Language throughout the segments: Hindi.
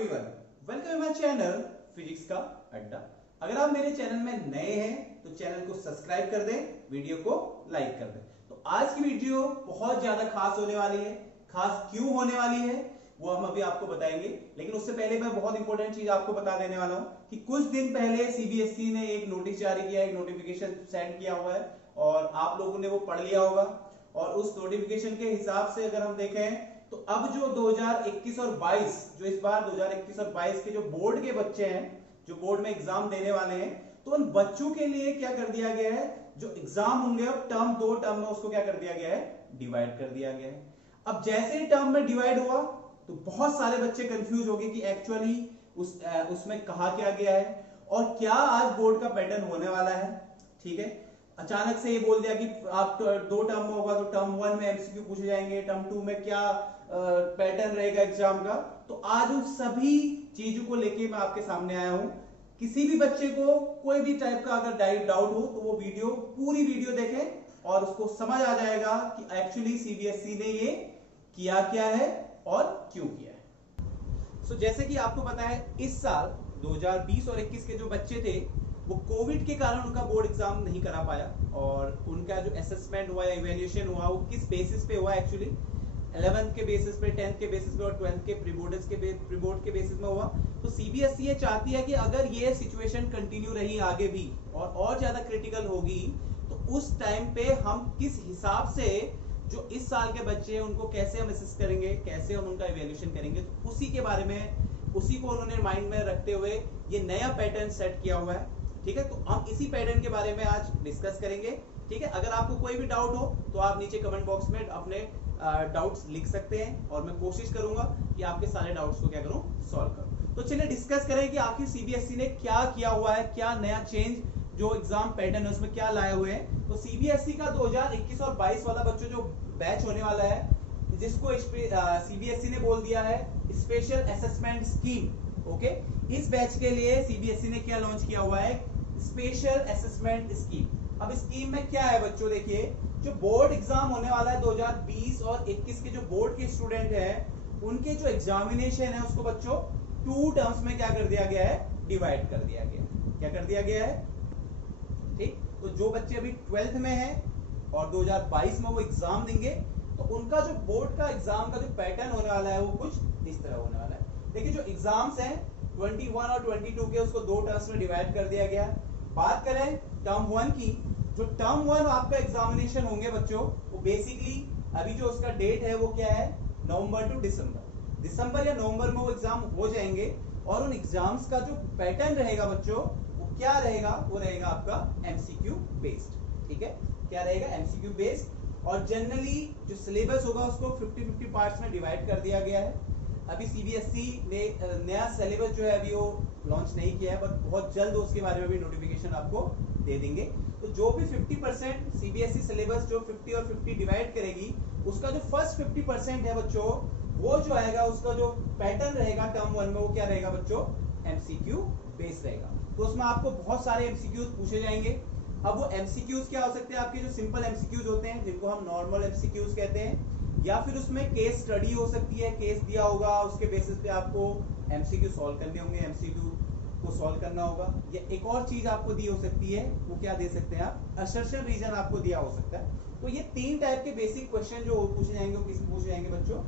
Everyone, welcome my channel physics का अड्डा। अगर आप मेरे चैनल में नए हैं तो चैनल को सब्सक्राइब कर दें, वीडियो को लाइक कर दें। तो आज की वीडियो बहुत ज्यादा खास होने वाली है। खास क्यों होने वाली है वो हम अभी आपको बताएंगे, लेकिन उससे पहले मैं बहुत इंपॉर्टेंट चीज आपको बता देने वाला हूं कि कुछ दिन पहले सीबीएसई ने एक नोटिस जारी किया, एक नोटिफिकेशन सेंड किया हुआ है और आप लोगों ने वो पढ़ लिया होगा। और उस नोटिफिकेशन के हिसाब से अगर हम देखें तो अब जो 2021 और 22 जो इस बार 2021 और 22 के जो बोर्ड के बच्चे हैं, जो बोर्ड में एग्जाम देने वाले हैं, तो उन बच्चों के लिए क्या कर दिया गया है, जो एग्जाम होंगे अब टर्म दो टर्म में उसको क्या कर दिया गया है, डिवाइड कर दिया गया है। अब जैसे ही टर्म में डिवाइड हुआ तो बहुत सारे बच्चे कंफ्यूज हो गए कि एक्चुअली उसमें कहा क्या गया है और क्या आज बोर्ड का पैटर्न होने वाला है। ठीक है, अचानक से ये बोल दिया कि आप दो टर्म में होगा तो टर्म 1 में एमसीक्यू पूछे जाएंगे, टर्म 2 में क्या पैटर्न रहेगा एग्जाम का। तो आज उन सभी चीजों को लेके मैं आपके सामने आया हूं। किसी भी बच्चे को कोई भी टाइप का अगर डाउट हो तो वो पूरी वीडियो देखें और उसको समझ आ जाएगा कि एक्चुअली सीबीएसई ने ये किया क्या है और क्यों किया है। सो जैसे कि आपको पता है इस साल 2020 और 21 के जो बच्चे थे वो कोविड के कारण उनका बोर्ड एग्जाम नहीं करा पाया और उनका जो असेसमेंट हुआ या इवैल्यूएशन हुआ वो किस बेसिस पे हुआ, एक्चुअली 11th के बेसिस पे, 10th के बेसिस पे और 12th के प्रीबोर्ड के बेसिस में हुआ। तो सीबीएसई ये चाहती है कि अगर ये सिचुएशन कंटिन्यू रही आगे भी और ज्यादा क्रिटिकल होगी तो उस टाइम पे हम किस हिसाब से जो इस साल के बच्चे हैं उनको कैसे हम असेस करेंगे, कैसे हम उनका इवैल्यूएशन करेंगे, तो उसी के बारे में, उसी को उन्होंने माइंड में रखते हुए ये नया पैटर्न सेट किया हुआ है। ठीक है, तो हम इसी पैटर्न के बारे में आज डिस्कस करेंगे। ठीक है, अगर आपको कोई भी डाउट हो तो आप नीचे कमेंट बॉक्स में अपने डाउट्स लिख सकते हैं और मैं कोशिश करूंगा कि आपके सारे डाउट्स को क्या करूं, सॉल्व करूं। तो चलिए डिस्कस करें कि आखिर सीबीएसई ने क्या किया हुआ है, क्या नया चेंज जो एग्जाम पैटर्न है उसमें क्या लाए हुए हैं। तो सीबीएसई का 2021 और 22 वाला बच्चों जो बैच होने वाला है, जिसको सीबीएसई ने बोल दिया है स्पेशल असेसमेंट स्कीम। ओके, इस बैच के लिए सीबीएसई ने क्या लॉन्च किया हुआ है, स्पेशल असेसमेंट स्कीम। अब स्कीम में क्या है बच्चों, देखिए जो बोर्ड एग्जाम होने वाला है 2020 और 21 के जो बोर्ड के स्टूडेंट हैं उनके जो एग्जामिनेशन है उसको बच्चों 2 टर्म्स में क्या कर दिया गया है, डिवाइड कर दिया गया है। क्या कर दिया गया है, ठीक। तो जो बच्चे अभी 12th में हैं और 2022 में वो एग्जाम देंगे तो उनका जो बोर्ड का एग्जाम का जो पैटर्न होने वाला है वो कुछ इस तरह होने वाला है। देखिए जो एग्जाम्स हैं 21 और 22 के उसको 2 टर्म्स में डिवाइड कर दिया गया। बात करें टर्म 1 की, जो टर्म 1 आपका एग्जामिनेशन होंगे बच्चों वो बेसिकली अभी जो उसका डेट है वो क्या है, नवंबर टू दिसंबर या नवंबर में वो एग्जाम हो जाएंगे और उन एग्जाम्स का जो पैटर्न रहेगा बच्चों वो क्या रहेगा, वो रहेगा आपका एमसीक्यू बेस्ड। ठीक है, क्या रहेगा, एमसीक्यू बेस्ड। और जनरली जो सिलेबस होगा उसको 50-50 पार्ट्स में डिवाइड कर दिया गया है। अभी सीबीएसई ने नया सिलेबस जो है अभी वो लॉन्च नहीं किया है, बट बहुत जल्द उसके बारे में भी नोटिफिकेशन आपको दे देंगे। तो जो भी 50% सीबीएसई सिलेबस जो 50 और 50 डिवाइड करेगी उसका जो फर्स्ट 50% है बच्चों वो जो आएगा उसका जो पैटर्न रहेगा टर्म 1 में वो क्या रहेगा बच्चों, एमसीक्यू बेस्ड रहेगा। तो उसमें आपको बहुत सारे एमसीक्यूज पूछे जाएंगे। अब वो एमसीक्यूज क्या हो सकते हैं, आपके जो सिंपल एमसीक्यूज होते हैं जिनको हम नॉर्मल एमसीक्यूज कहते हैं, या फिर उसमें केस स्टडी हो सकती है, केस दिया होगा उसके बेसिस पे आपको एमसीक्यू सॉल्व करने होंगे, एमसीक्यू को सॉल्व करना होगा। या एक और चीज आपको दी हो सकती है, वो क्या दे सकते हैं आप, असर्शन रीजन आपको दिया हो सकता है। तो ये 3 टाइप के बेसिक क्वेश्चन जो पूछे जाएंगे वो किसमें पूछे जाएंगे बच्चों,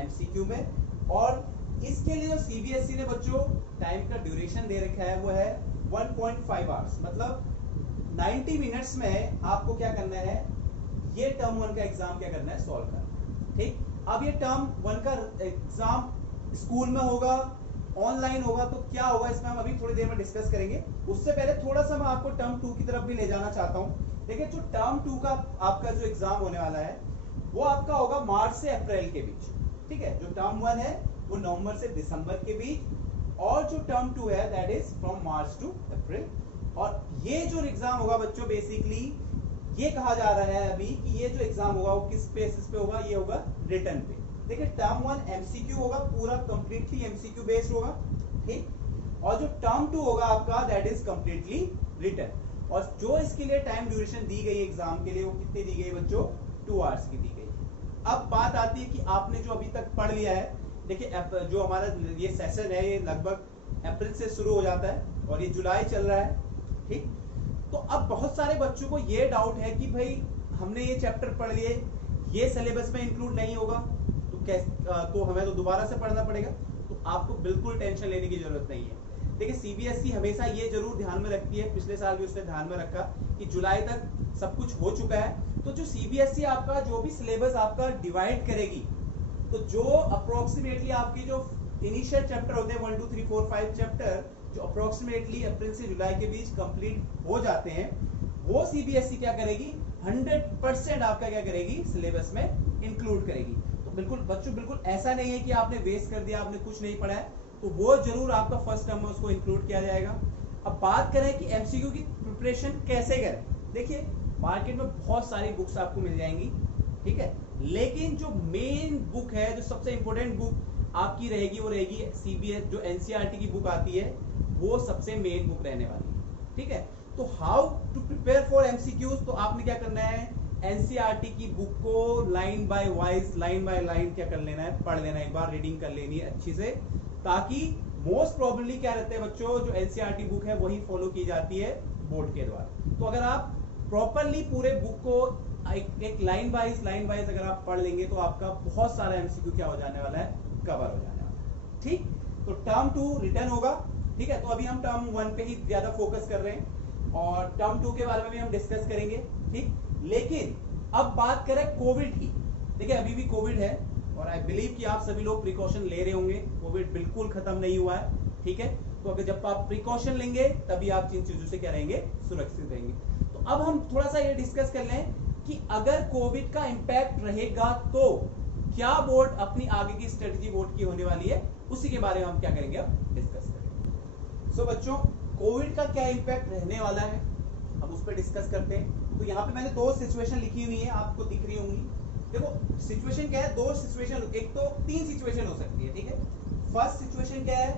एमसीक्यू में। और इसके लिए जो सीबीएसई ने बच्चों टाइम का ड्यूरेशन दे रखा है वो है 1.5 आवर्स, मतलब 90 मिनट्स में आपको क्या करना है, ये टर्म 1 का एग्जाम क्या करना है, सॉल्व करना है। ठीक, अब ये टर्म 1 का एग्जाम स्कूल में होगा, ऑनलाइन होगा, तो क्या होगा इसमें हम अभी थोड़ी देर में डिस्कस करेंगे। उससे पहले थोड़ा सा मैं आपको टर्म 2 की तरफ भी ले जाना चाहता हूं। देखिए जो टर्म 2 का आपका जो एग्जाम होने वाला है वो आपका होगा मार्च से अप्रैल के बीच। ठीक है, जो टर्म 1 है वो नवंबर से दिसंबर के बीच और जो टर्म 2 है that is from March to April. और ये जो एग्जाम होगा बच्चों बेसिकली ये कहा जा रहा है अभी कि ये जो एग्जाम होगा वो किस बेसिस पे होगा, ये होगा रिटर्न पे। देखिए टर्म 1 एमसीक्यू होगा, पूरा कंप्लीटली एमसीक्यू बेस्ड होगा। ठीक, और जो टर्म 2 होगा आपका दैट इज कंप्लीटली रिटर्न। और जो इसके लिए टाइम ड्यूरेशन दी गई एग्जाम के लिए वो कितनी दी गई बच्चों, 2 आवर्स की दी गई। अब बात आती है कि आपने जो अभी तक पढ़ लिया है देखिए जो हमारा ये सेशन है ये लगभग अप्रैल से शुरू हो जाता है और ये जुलाई चल रहा है, ठीक। तो अब बहुत सारे बच्चों को ये डाउट है कि भाई हमने ये चैप्टर पढ़ लिए, ये सिलेबस में इंक्लूड नहीं होगा तो हमें तो दोबारा से पढ़ना पड़ेगा। तो आपको बिल्कुल टेंशन लेने की जरूरत नहीं है। देखिए सीबीएसई हमेशा ये जरूर ध्यान में रखती है, पिछले साल भी उसने ध्यान में रखा कि जुलाई तक सब कुछ हो चुका है। तो जो सीबीएसई आपका जो भी सिलेबस आपका डिवाइड करेगी, तो जो अप्रोक्सीमेटली आपकी जो इनिशियल चैप्टर होते हैं 1 2 3 4 5 चैप्टर जो अप्रोक्सीमेटली अप्रैल से जुलाई के बीच कंप्लीट हो जाते हैं, वो सीबीएसई क्या करेगी 100% आपका क्या करेगी सिलेबस में इंक्लूड करेगी। तो बिल्कुल बच्चों बिल्कुल ऐसा नहीं है कि आपने वेस्ट कर दिया, आपने कुछ नहीं पढ़ा है, तो वो जरूर आपका फर्स्ट टर्म में उसको इंक्लूड किया जाएगा। अब बात करें कि एमसीक्यू की प्रिपरेशन कैसे करें। देखिए मार्केट में बहुत सारी बुक्स आपको मिल जाएंगी, ठीक है, लेकिन जो मेन बुक है, जो सबसे इंपॉर्टेंट बुक आपकी रहेगी वो रहेगी सीबीएस जो एनसीईआरटी की बुक आती है, वो सबसे मेन बुक रहने वाली है, ठीक है। तो how to prepare for MCQs, तो आपने क्या करना है एनसीईआरटी की बुक को line by wise line by line क्या कर लेना है, पढ़ लेना है, एक बार रीडिंग कर लेनी है अच्छी से, ताकि मोस्ट प्रोबेबली क्या रहता है बच्चों जो एनसीईआरटी बुक है वही फॉलो की जाती है बोर्ड के द्वारा। तो अगर आप प्रॉपरली पूरे बुक को एक लाइन वाइज अगर आप पढ़ लेंगे तो आपका बहुत सारा एमसीक्यू क्या हो जाने वाला है, कवर हो जाने वाला है, ठीक। तो टर्म 2 रिटर्न होगा, ठीक है। तो अभी हम टर्म 1 पे ही ज्यादा फोकस कर रहे हैं और टर्म 2 के बारे में भी हम डिस्कस करेंगे, ठीक। लेकिन अब बात करें कोविड की। देखिए अभी भी कोविड है और आई बिलीव कि आप सभी लोग प्रिकॉशन ले रहे होंगे, कोविड बिल्कुल खत्म नहीं हुआ है, ठीक है। तो अगर जब आप प्रिकॉशन लेंगे तभी आप इन चीजों से क्या रहेंगे, सुरक्षित रहेंगे। तो अब हम थोड़ा सा ये डिस्कस कर लें कि अगर कोविड का इंपैक्ट रहेगा तो क्या बोर्ड अपनी आगे की स्ट्रेटेजी बोर्ड की होने वाली है, उसी के बारे में हम क्या करेंगे अब डिस्कस करेंगे। सो बच्चों कोविड का क्या इंपैक्ट रहने वाला है हम उस पर डिस्कस करते हैं। तो यहाँ पे मैंने 2 सिचुएशन लिखी हुई है, आपको दिख रही होंगी। देखो सिचुएशन क्या है, 2 सिचुएशन, एक तो 3 सिचुएशन हो सकती है, ठीक है। फर्स्ट सिचुएशन क्या है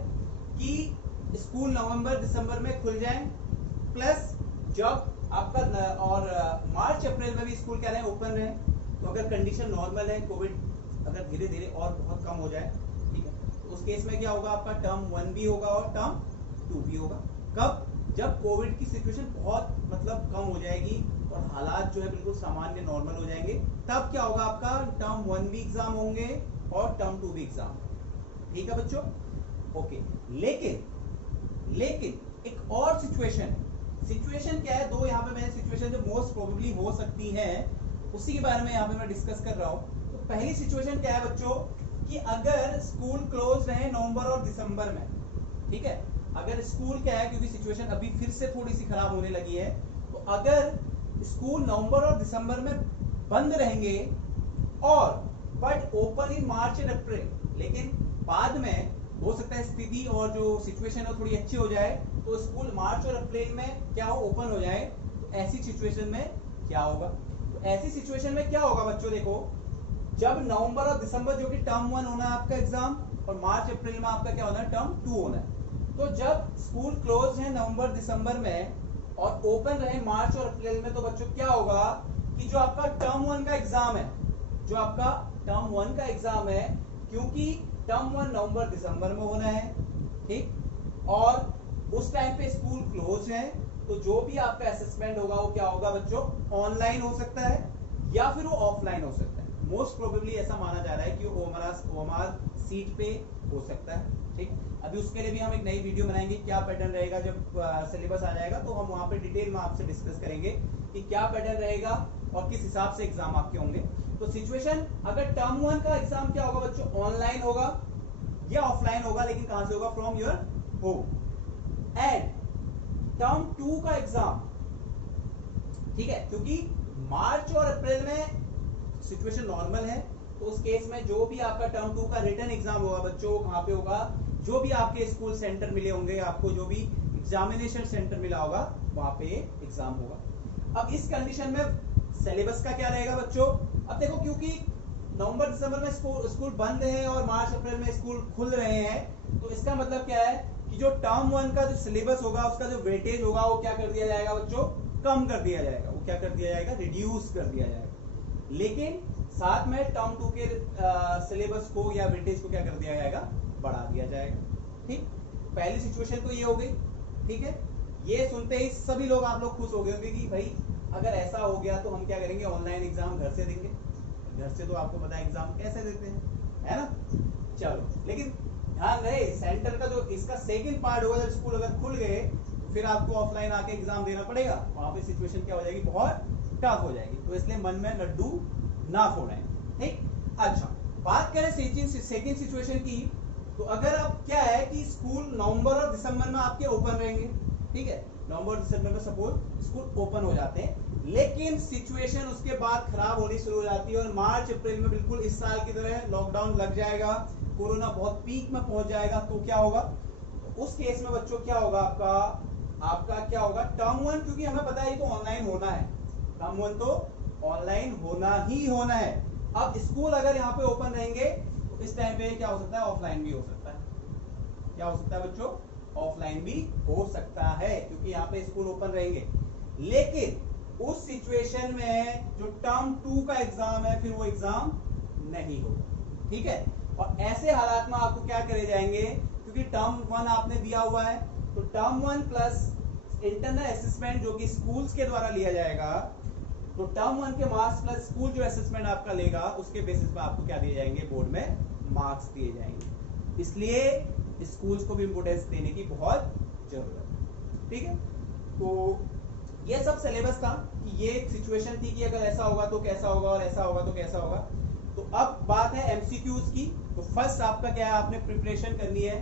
कि स्कूल नवंबर दिसंबर में खुल जाए, प्लस जब आपका और मार्च अप्रैल में भी स्कूल क्या रहे ओपन रहे। तो अगर कंडीशन नॉर्मल है, कोविड अगर धीरे धीरे और बहुत कम हो जाए, ठीक है, तो उस केस में क्या होगा आपका टर्म 1 भी होगा और टर्म 2 भी होगा। कब, जब कोविड की सिचुएशन बहुत मतलब कम हो जाएगी और हालात जो है बिल्कुल सामान्य नॉर्मल हो जाएंगे, तब क्या होगा आपका टर्म 1 भी एग्जाम होंगे और टर्म 2 भी एग्जाम, ठीक है बच्चों, ओके। लेकिन एक और सिचुएशन क्या है, 2 यहाँ पे मैंने सिचुएशन जो मोस्ट प्रोबेबली हो सकती है उसी के बारे में यहाँ पे मैं डिस्कस कर रहा हूँ। तो पहली सिचुएशन क्या है बच्चों कि अगर स्कूल क्लोज रहे नवंबर और दिसंबर में, ठीक है, अगर स्कूल क्या है क्योंकि सिचुएशन अभी फिर से थोड़ी सी खराब होने लगी है, तो अगर स्कूल नवंबर और दिसंबर में बंद रहेंगे और but open in March and April, लेकिन बाद में हो सकता है स्थिति और जो सिचुएशन है थोड़ी अच्छी हो जाए तो स्कूल मार्च और अप्रैल में क्या हो ओपन हो जाए, तो ऐसी सिचुएशन में क्या होगा, तो ऐसी सिचुएशन में क्या होगा बच्चों, देखो जब नवंबर और दिसंबर जो कि टर्म 1 होना है आपका एग्जाम और मार्च अप्रैल में आपका क्या होना है टर्म 2 होना है। तो जब स्कूल क्लोज है नवंबर दिसंबर में और ओपन रहे मार्च और अप्रैल में, तो बच्चों क्या होगा कि जो आपका टर्म 1 का एग्जाम है, जो आपका टर्म 1 का एग्जाम है, क्योंकि टर्म 1 नवंबर दिसंबर में होना है, ठीक, और उस टाइम पे स्कूल क्लोज है, तो जो भी आपका असेसमेंट होगा वो क्या होगा बच्चों ऑनलाइन हो सकता है या फिर वो ऑफलाइन हो सकता है। मोस्ट प्रोबेबली ऐसा माना जा रहा है कि वो ओमार सीट पे हो सकता है, ठीक। अभी उसके लिए भी हम एक नई वीडियो बनाएंगे, क्या पैटर्न रहेगा जब सिलेबस आ जाएगा, तो हम वहां पे डिटेल में आपसे डिस्कस करेंगे कि क्या पैटर्न रहेगा और किस हिसाब से एग्जाम आपके होंगे। तो सिचुएशन अगर टर्म 1 का एग्जाम क्या होगा बच्चों ऑनलाइन होगा या ऑफलाइन होगा, लेकिन कहां से होगा from your home. And term 2 का एग्जाम, ठीक है, क्योंकि मार्च और अप्रैल में सिचुएशन नॉर्मल है, तो उस केस में जो भी आपका टर्म 2 का रिटर्न एग्जाम होगा बच्चों कहां पे होगा, जो भी आपके स्कूल सेंटर मिले होंगे, आपको जो भी एग्जामिनेशन सेंटर मिला होगा वहां पे एग्जाम होगा। अब इस कंडीशन में सिलेबस का क्या रहेगा बच्चों, अब देखो क्योंकि नवंबर दिसंबर में स्कूल बंद है और मार्च अप्रैल में स्कूल खुल रहे हैं, तो इसका मतलब क्या है कि जो टर्म 1 का जो सिलेबस होगा उसका जो वेटेज होगा वो क्या कर दिया जाएगा बच्चों, कम कर दिया जाएगा, वो क्या कर दिया जाएगा, रिड्यूस कर दिया जाएगा। लेकिन साथ में टर्म 2 के सिलेबस को या वेटेज को क्या कर दिया जाएगा, बढ़ा दिया जाएगा। ठीक, पहली सिचुएशन तो ये हो गई। ठीक है, ये सुनते ही सभी लोग आप लोग खुश हो गए होंगे कि भाई अगर ऐसा हो गया तो हम क्या करेंगे, ऑनलाइन एग्जाम घर से देंगे। घर से तो आपको पता है एग्जाम कैसे देते हैं, है ना। चलो, लेकिन ध्यान रहे सेंटर का जो इसका सेकंड पार्ट होगा, जब स्कूल अगर खुल गए तो फिर आपको ऑफलाइन आके एग्जाम देना पड़ेगा। वहां पे सिचुएशन क्या हो जाएगी, बहुत टफ हो जाएगी। तो इसलिए मन में लड्डू ना फोड़ें। ठीक, अच्छा बात करें सेकंड सिचुएशन की, तो अगर आप क्या है कि स्कूल नवंबर और दिसंबर में आपके ओपन रहेंगे। ठीक है, नवंबर दिसंबर में सपोज स्कूल ओपन हो जाते हैं, लेकिन सिचुएशन उसके बाद खराब होनी शुरू हो जाती है और मार्च अप्रैल में बिल्कुल इस साल की तरह लॉकडाउन लग जाएगा, कोरोना बहुत पीक में पहुंच जाएगा। तो क्या होगा, तो उस केस में बच्चों क्या होगा, आपका क्या होगा, टर्म 1, क्योंकि हमें पता है ये तो ऑनलाइन होना है, टर्म 1 तो ऑनलाइन होना ही होना है। अब स्कूल अगर यहाँ पे ओपन रहेंगे तो इस टाइम पे क्या हो सकता है, ऑफलाइन भी हो सकता है। क्या हो सकता है बच्चों, ऑफलाइन भी हो सकता है, क्योंकि यहाँ पे स्कूल ओपन रहेंगे। लेकिन उस सिचुएशन में जो टर्म 2 का एग्जाम है फिर वो एग्जाम नहीं होगा। ठीक है, और ऐसे हालात में आपको क्या करे जाएंगे, क्योंकि टर्म 1 आपने दिया हुआ है, तो टर्म 1 प्लस इंटरनल असेसमेंट जो कि स्कूल्स के द्वारा लिया जाएगा, तो टर्म 1 के मार्क्स प्लस स्कूल जो असेसमेंट आपका लेगा उसके बेसिस पे आपको क्या दिए जाएंगे, बोर्ड में मार्क्स दिए जाएंगे। इसलिए स्कूल्स को भी इंपोर्टेंस देने की बहुत जरूरत है। ठीक है, तो ये सब सिलेबस था कि ये एक सिचुएशन थी कि अगर ऐसा होगा तो कैसा होगा और ऐसा होगा तो कैसा होगा। तो अब बात है एमसीक्यूज की। तो फर्स्ट आपका क्या है, आपने प्रिपरेशन करनी है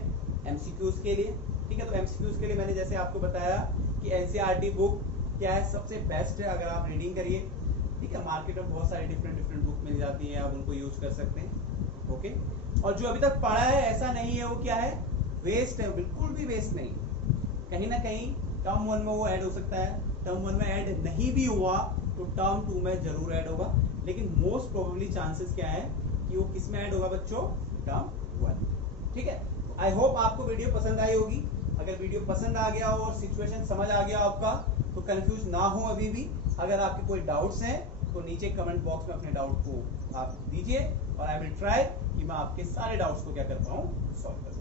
एमसीक्यूज के लिए। ठीक है, तो एमसीक्यूज के लिए मैंने जैसे आपको बताया कि एनसीईआरटी बुक क्या है, सबसे बेस्ट है, अगर आप रीडिंग करिए। ठीक है, मार्केट में बहुत सारी डिफरेंट बुक मिल जाती है, आप उनको यूज कर सकते हैं। ओके, और जो अभी तक पढ़ा है ऐसा नहीं है वो क्या है, वेस्ट है, बिल्कुल भी वेस्ट नहीं। कहीं ना कहीं टर्म 1 में वो ऐड हो सकता है, टर्म 1 में ऐड नहीं भी हुआ तो टर्म 2 में जरूर ऐड होगा, लेकिन मोस्ट प्रोबेबली चांसेस क्या है कि वो किस में ऐड होगा बच्चों, टर्म 1। ठीक है, आई होप आपको वीडियो पसंद आई होगी। अगर वीडियो पसंद आ गया हो और सिचुएशन समझ आ गया आपका तो कंफ्यूज ना हो अभी भी। अगर आपके कोई डाउट्स हैं तो नीचे कमेंट बॉक्स में अपने डाउट को आप दीजिए और आई विल ट्राई कि मैं आपके सारे डाउट्स को क्या कर पाऊं, सॉल्व कर पाऊं।